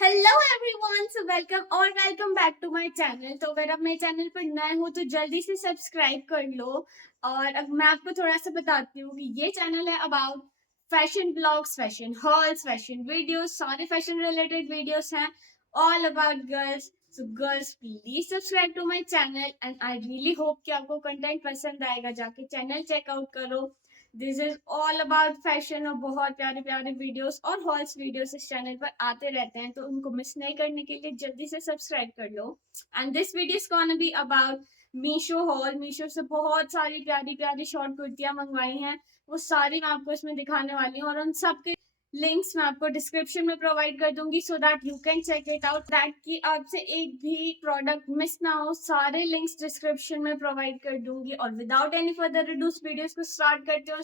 Hello everyone, so welcome back to my channel. तो अगर आप मेरे चैनल पर नए हो तो जल्दी से सब्सक्राइब कर लो। और अब मैं आपको थोड़ा सा बताती हूँ कि ये चैनल है about fashion blogs, fashion hauls, fashion videos, सारे फैशन रिलेटेड वीडियोस हैं, all about girls. So girls, please subscribe to my channel and I really hope कि आपको कंटेंट पसंद आएगा। जाके चैनल चेकआउट करो। This is all about fashion और बहुत प्यारे प्यारे वीडियोस और हॉल्स वीडियोस इस चैनल पर आते रहते हैं, तो उनको मिस नहीं करने के लिए जल्दी से सब्सक्राइब कर लो। And this video is gonna be about Meesho haul. Meesho से बहुत सारी प्यारी प्यारी शॉर्ट कुर्तियां मंगवाई हैं, वो सारी मैं आपको इसमें दिखाने वाली हूँ और उन सब के लिंक्स मैं आपको डिस्क्रिप्शन में प्रोवाइड कर दूंगी, so that you can check it out, that कि आपसे एक भी प्रोडक्ट मिस ना हो। सारे लिंक्स डिस्क्रिप्शन में प्रोवाइड कर दूंगी और without any further reduce videos को स्टार्ट करते हो।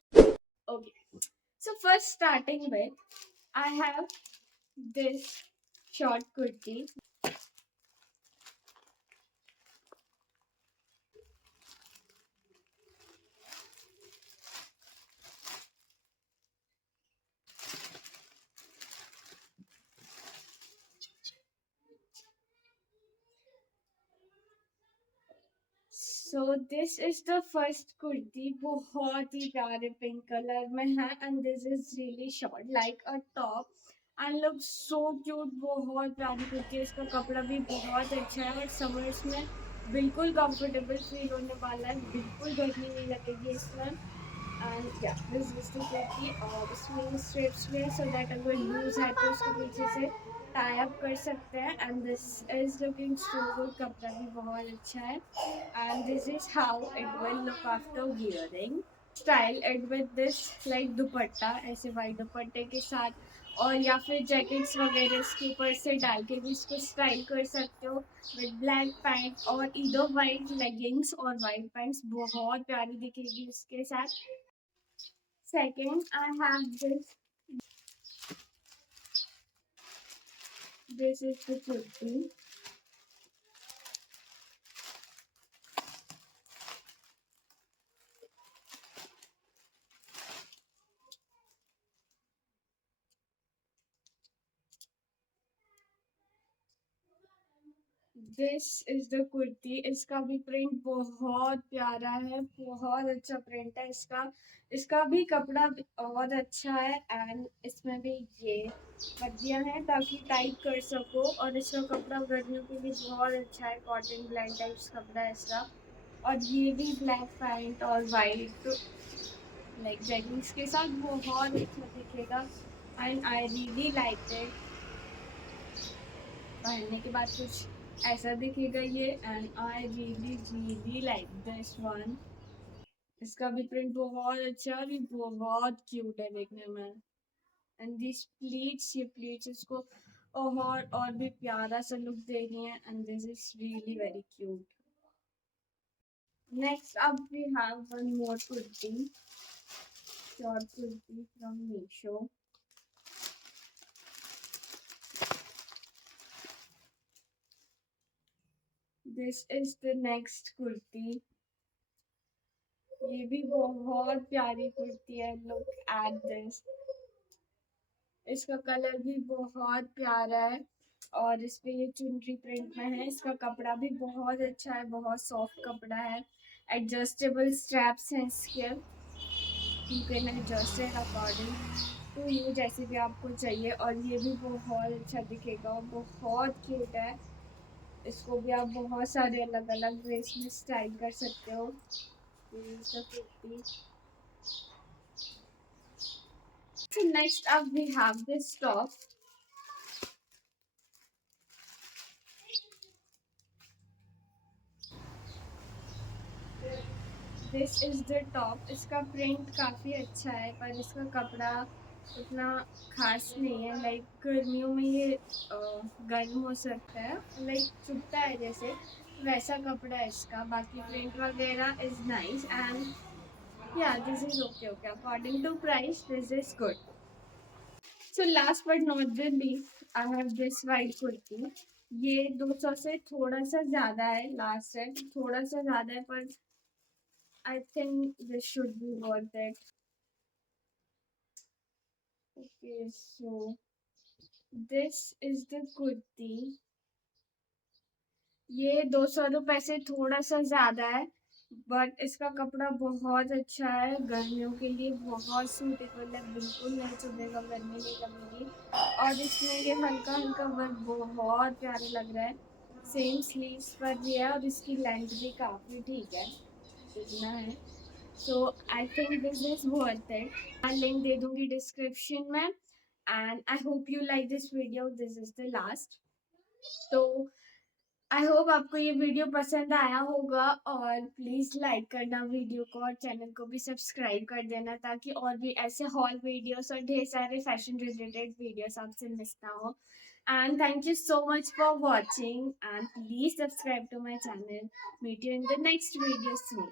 Okay, so first starting with, I have this short kurti. So this is the first kurti, बहुत ही प्यारे पिंक कलर में है and this is really short like a top and looks so cute। बहुत प्यारी कुर्ती है, इसका कपड़ा भी बहुत अच्छा है और समर्स में बिल्कुल कंफर्टेबल फील होने वाला है, बिल्कुल गर्मी नहीं लगेगी इसमें। एंड या दिस इज द कुर्ती और इसमें स्ट्रिप्स में, सो दैट अगर लूज है तो उसको पीछे से टाई अप कर सकते हैं। And this is looking so good, कपड़ा भी बहुत अच्छा है and this is how it will look after wearing. Style it with this like दुपट्टा, ऐसे वाइट दुपट्टे के साथ, और या फिर जैकेट्स वगैरह इसके ऊपर से डाल के भी इसको स्टाइल कर सकते हो विद ब्लैक पैंट और इधर वाइट लेगिंग्स और वाइट पैंट्स, बहुत प्यारी दिखेगी इसके साथ। Second, I have this. This is the kurti. This is the kurti. इसका भी प्रिंट बहुत प्यारा है, बहुत अच्छा प्रिंट है इसका। इसका भी कपड़ा बहुत अच्छा है एंड इसमें भी ये पट्टियां हैं ताकि टाइट कर सको, और इसका कपड़ा गर्मियों के लिए बहुत अच्छा है, कॉटन ब्लैंड टाइप्स कपड़ा है इसका। और ये भी ब्लैक पैंट और वाइट लाइक जेगिंग्स के साथ बहुत अच्छा दिखेगा and I really like it. पहनने के बाद कुछ ऐसा दिखेगा ये and I really really like this one. इसका भी प्रिंट बहुत अच्छा है और ये बहुत क्यूट है देखने में। एंड दिस प्लीट्स, ये प्लीट्स इसको और भी प्यारा सा लुक दे रही है and this is really very cute. Next अब we have one more kurti, short kurti from Meesho. This is the next kurti. ये भी बहुत प्यारी कुर्ती है, लुक एट दिस। इसका कलर भी बहुत प्यारा है और इस पे ये चुनरी प्रिंट में है। इसका कपड़ा भी बहुत अच्छा है, बहुत सॉफ्ट कपड़ा है। एडजस्टेबल स्ट्रैप्स हैं इसके, you can adjust it according to you, जैसे भी आपको चाहिए। और ये भी बहुत अच्छा दिखेगा और बहुत क्यूट है। इसको भी आप बहुत सारे अलग अलग ड्रेस में स्टाइल कर सकते हो। So next up we have this top. This is the top. इसका प्रिंट काफ़ी अच्छा है पर इसका कपड़ा उतना खास नहीं है, लाइक गर्मियों में ये गर्म हो सकता है, लाइक चुभता है जैसे, वैसा कपड़ा है इसका। बाकी प्रिंट वगैरह इज नाइस एंड या this is okay okay according to price, this is good. So last but not the least, I have this white kurti. ये 200 से थोड़ा सा ज़्यादा है, लास्ट है थोड़ा सा ज़्यादा है पर I think this should be worth it. Okay, so This is the kurti. ये 200 रुपए से थोड़ा सा ज्यादा है, बट इसका कपड़ा बहुत अच्छा है, गर्मियों के लिए बहुत सूटेबल है, बिल्कुल नहीं चुभेगा, गर्मी नहीं लगेगी। और इसमें ये हल्का हल्का वर्क बहुत प्यारे लग रहा है। सेम स्लीव्स पर भी है और इसकी लेंथ भी काफी ठीक है, इतना है। So I think this is worth it. मैं लिंक दे दूंगी डिस्क्रिप्शन में। And I hope you like this video, this is the last. तो आई होप आपको ये वीडियो पसंद आया होगा, और प्लीज लाइक करना वीडियो को और चैनल को भी सब्सक्राइब कर देना, ताकि और भी ऐसे हॉल वीडियोस और ढेर सारे फैशन रिलेटेड वीडियोस आपसे मिस ना हो। And thank you so much for watching, and please subscribe to my channel. Meet you in the next video soon.